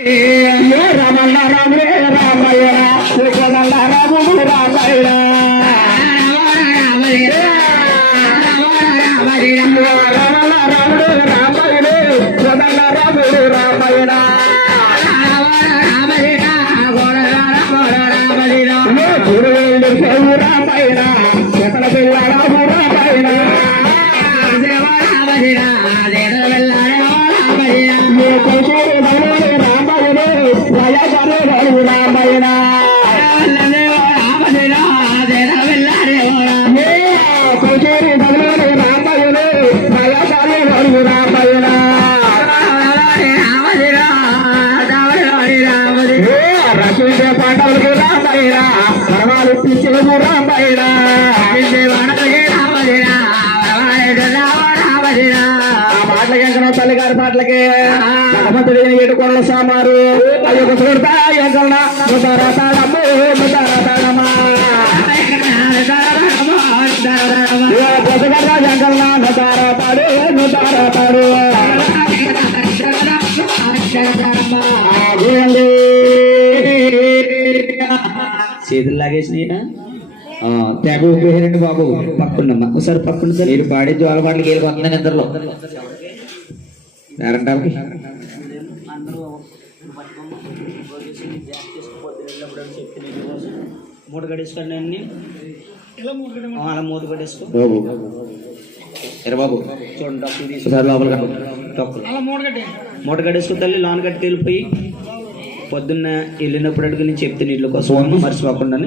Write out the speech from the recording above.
రామల్ల రాముడే రామయ్య కోదండ రాముడు రామయ్య రామల్ల రాముడు రామయ్య కోదండ రాముడు రామయ్య రామయ్య ఎక్కడ పిల్లాడు రామయ్య పాటలకు రామయ్య పరమాలు పిచ్చులకు రామయ్య పాటలకి ఎంకనో తల్లిగారి పాటలకి హనుమంతుడి ఏడుకోళ్ళ సామారు అయ్యొక చూడతా ఎంకన్నా ముతారతాడమ్ము ముతారతాడమ్మా పొసగర్రా ఎంకన్నా ముతారతాడు ముతారతాడు చేతులు లాగేసినాయినా తెగ ఊపిరండి బాబు పక్కన ఒకసారి పక్కన సార్ మీరు పాడే జ్వాల పాటలకి వెళ్ళిపోతుందని ఇద్దరులో పేరంటాలకి మూట కడేసుకోండి అన్ని అలా మూత కడేసుకో బాబు ఎరా బాబు చూడండి డబ్బులు తీసుకున్నారు లోపల మూట కడేసుకో తల్లి లోన్ కట్టుకు వెళ్ళిపోయి పొద్దున్న వెళ్ళినప్పుడు అడుగు నేను చెప్తే నీళ్ళ కోసం మర్చిపోకుండా